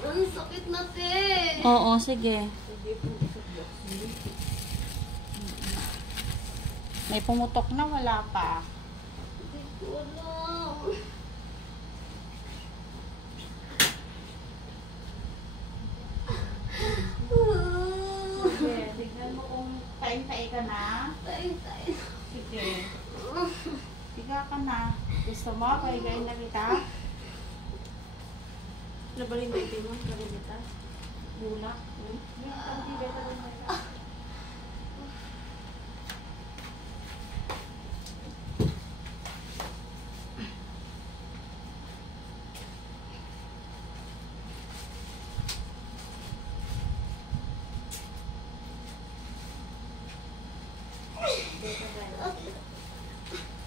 Ang sakit na, te. Oo, sige. May pumutok na, wala pa. Hindi ko alam. Sige, tignan mo kung tain-tai ka na. Tay. Sige. Tiga ka na. Gusto mo? Paligayin na kita? Labalin na ito mo, kalimita. Bulak. Hindi beta rin na.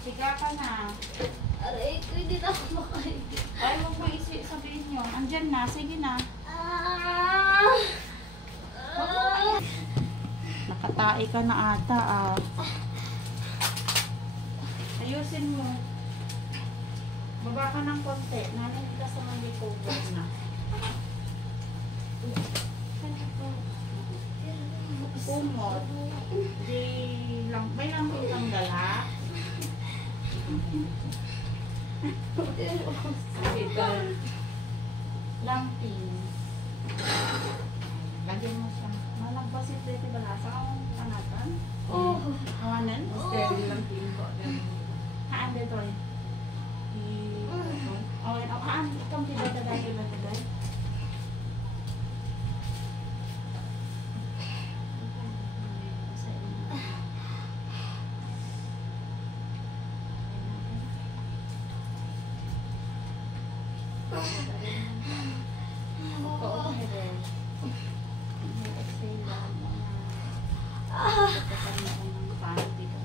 Tiga ka na. Aray ko, hindi na ako makaigit. Ay, huwag mo sabihin nyo. Andyan na. Sige na. Nakatae ka na ata, ah. Ayusin mo. Baba ka ng konti. Nanin ka sa mga recover na. Kumot. May lampin kang dala. Lampin. Lagyan mo siya. Malagbasit dito ba nasa akong kanatan? Oh. Kawanan? Steril lang ko. Haan dito eh. Haan. Itong tiba-taday.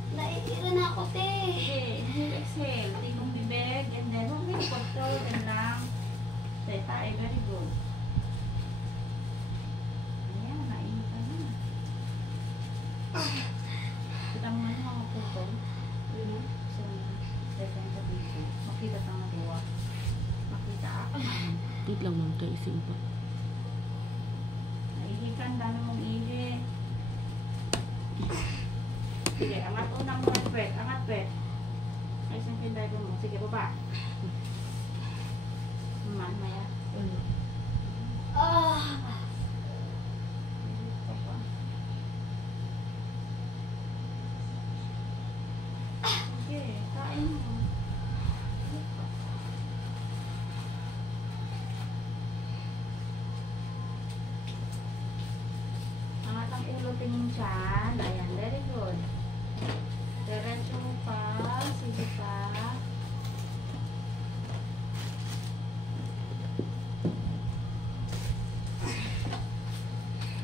Naiira na ako, te. Exhale. Tingong bibig. And then, huwag mo control. And lang. Tayo. Very good. Ayan. Nainit ka na. Kita mo nga mga putol. So, tayo ka dito. Makita ka nga diwa. Makita ako naman. Wait lang mong tayo ising pa. Naihikan. Dami mong ihi. Sige, angat unang mga pwet. Angat pwet. Ay, isang pinday mo. Sige, baba. Maya. Sige, kain mo. Angat ang ulo, tingin siya. Ayan, very good. Diretso mo pa. Sige pa.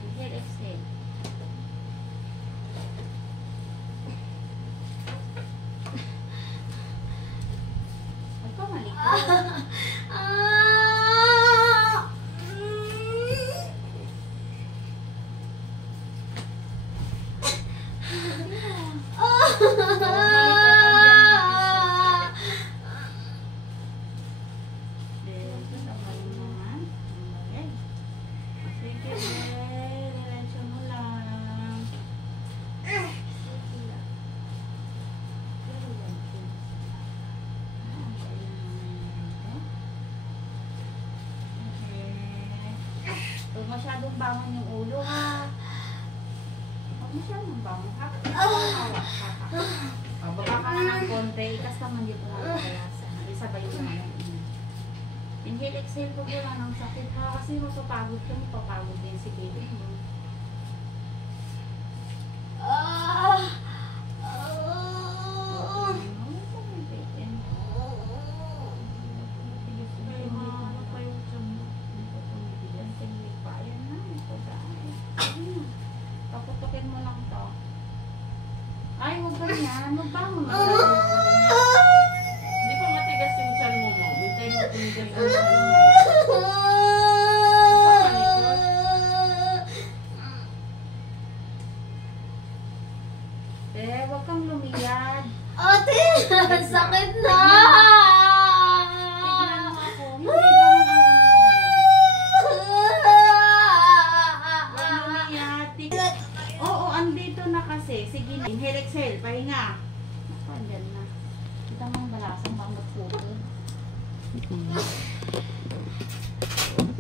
Inhale, exhale. Huwag ka malikot. Huwag masyadong bangon yung ulo, ha? Huwag masyadong bangon, ha? Baba ka na ng konti. Ikas naman dito na kalasan. Isabay mo naman. Inhale, exhale ko wala ng sakit, ha? Kasi mapapagod ka, mapapagod din si baby mo. Paputukin mo lang to. Ay, huwag ganyan. Magbangon mo. Hindi pa matigas yung tiyan mo mo. Hintay mo tumigas yung tiyan mo. Huwag kang lumiyad. Ate, sakit na! Tignan mo ako. Hindi ganun ang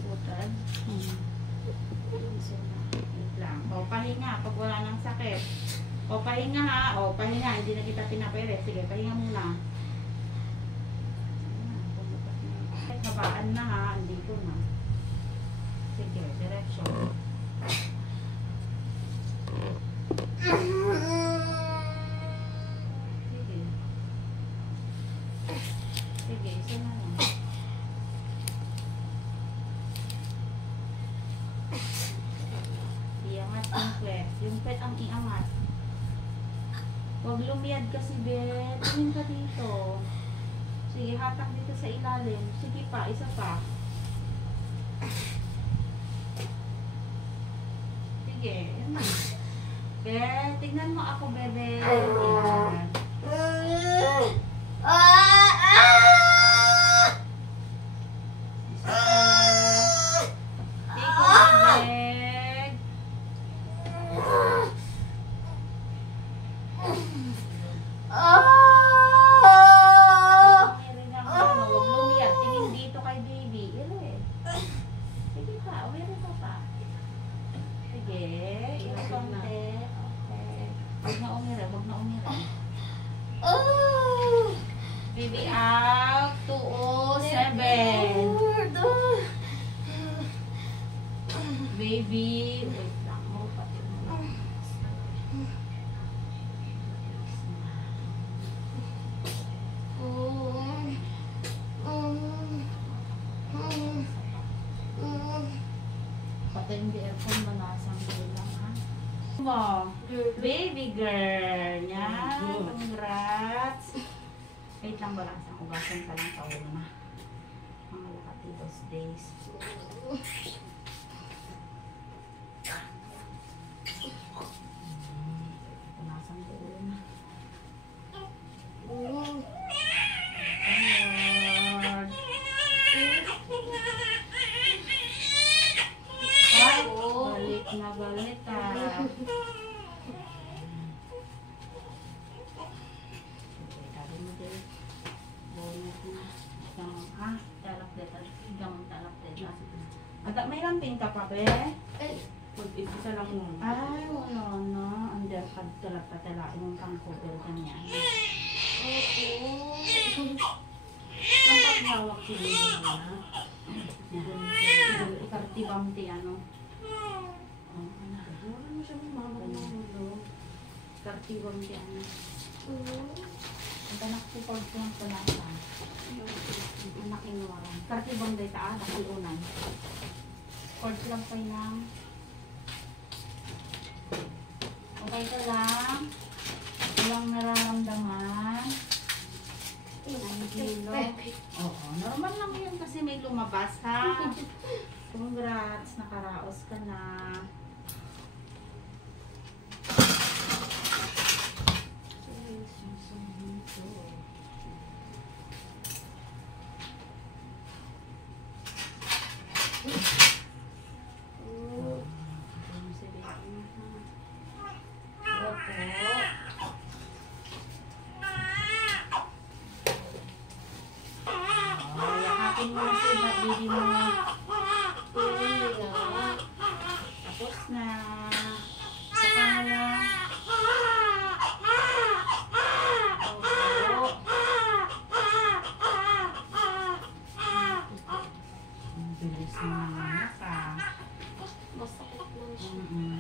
Putad. Wait lang. O, pahinga pag wala nang sakit. O, pahinga ha. O, pahinga. Hindi na kita pinapere. Sige, pahinga muna. Habaan na ha. Andito na. Sige, direction. Sige. Sige, isa na lang. Iangat yung kwet. Yung kwet ang iangat. Huwag lumiyad kasi, Bet. Tingin ka dito. Sige, hatak dito sa ilalim. Sige pa, isa pa. Sige, yun na. Bet, tingnan mo ako, bebe. Ayan. Isa pa. Take on, beg. Huwag lumiyad. Tingin dito kay baby. Ire. Sige pa, aware ka pa. Sige, ito konti. Okay. Huwag na umira, huwag na umira. Baby out, 207. Baby, wait lang mo, pati mo. Patay yung aircon, manasang lang ha. Mo, baby girl. Yan, congrats. Wait lang, balasang ugasan ka lang tawag na. Mga lakati those days. Punasan ko ulo na. Lord. Ay, galit na galit ah. Sabi mo din. Bonus na. Gamang ha? Talakdet. Gamang talakdet. At may ramping ka pa, be? Mag-isa lang mo. Ay, wala na. Undercard talak patalain yung pang-cover ka niya. Ang paghawak si Lily na. Ikartibang ti ano. Wala mo siya mamamamamalo. Ikartibang ti ano. Ang tanak si Ford ko ng panasa. Anak inuwaran. Ikartibang day ta nakilunan. Ford lang pa lang. Okay ka lang. Walang nararamdaman. Oo, normal lang yun kasi may lumabas ha. Congrats, nakaraos ka na. Yakapin mo na si baby mo. Tapos na. Saka na. Ang bilis mo naman ka.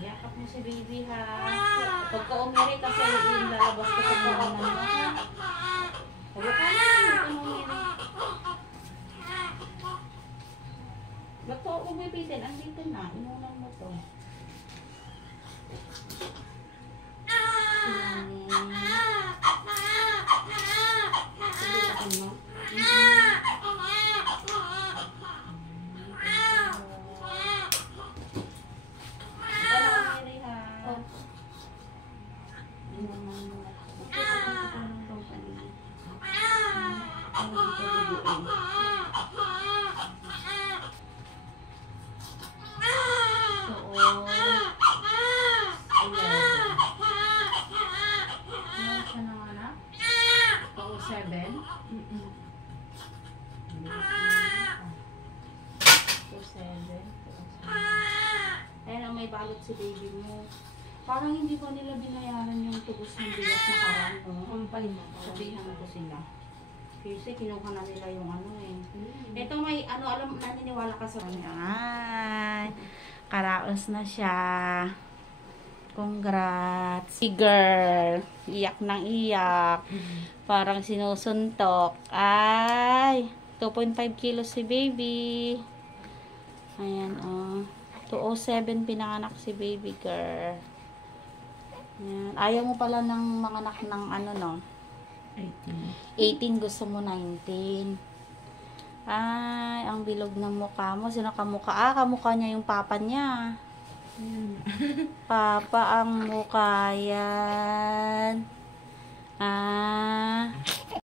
Yakap mo si baby ha. Pagka umiri kasi yung lalabas ko sa mga naman. Huwag ka na. Ba't ko umipitin? Andito na. Inunan mo to. Ayan, may balot si baby mo. Parang hindi pa nila binayaran yung tubos ng bigas na karang, no? Kampay mo. Sabihan ko sila. Kasi kinuha na nila yung ano eh. Ito may ano, alam, naniniwala ka sa kanya. Ay, karaos na siya. Congrats. Si girl. Iyak ng iyak. Parang sinusuntok. Ay, 2.5 kilos si baby. Ayan, oh. 207 pinanganak si baby girl. Ayan. Ayaw mo pala ng mga anak ng ano, no? 18 gusto mo 19. Ay, ang bilog ng mukha mo. Sino kamukha? Ah, kamukha niya yung papa niya. Papa ang mukha yan.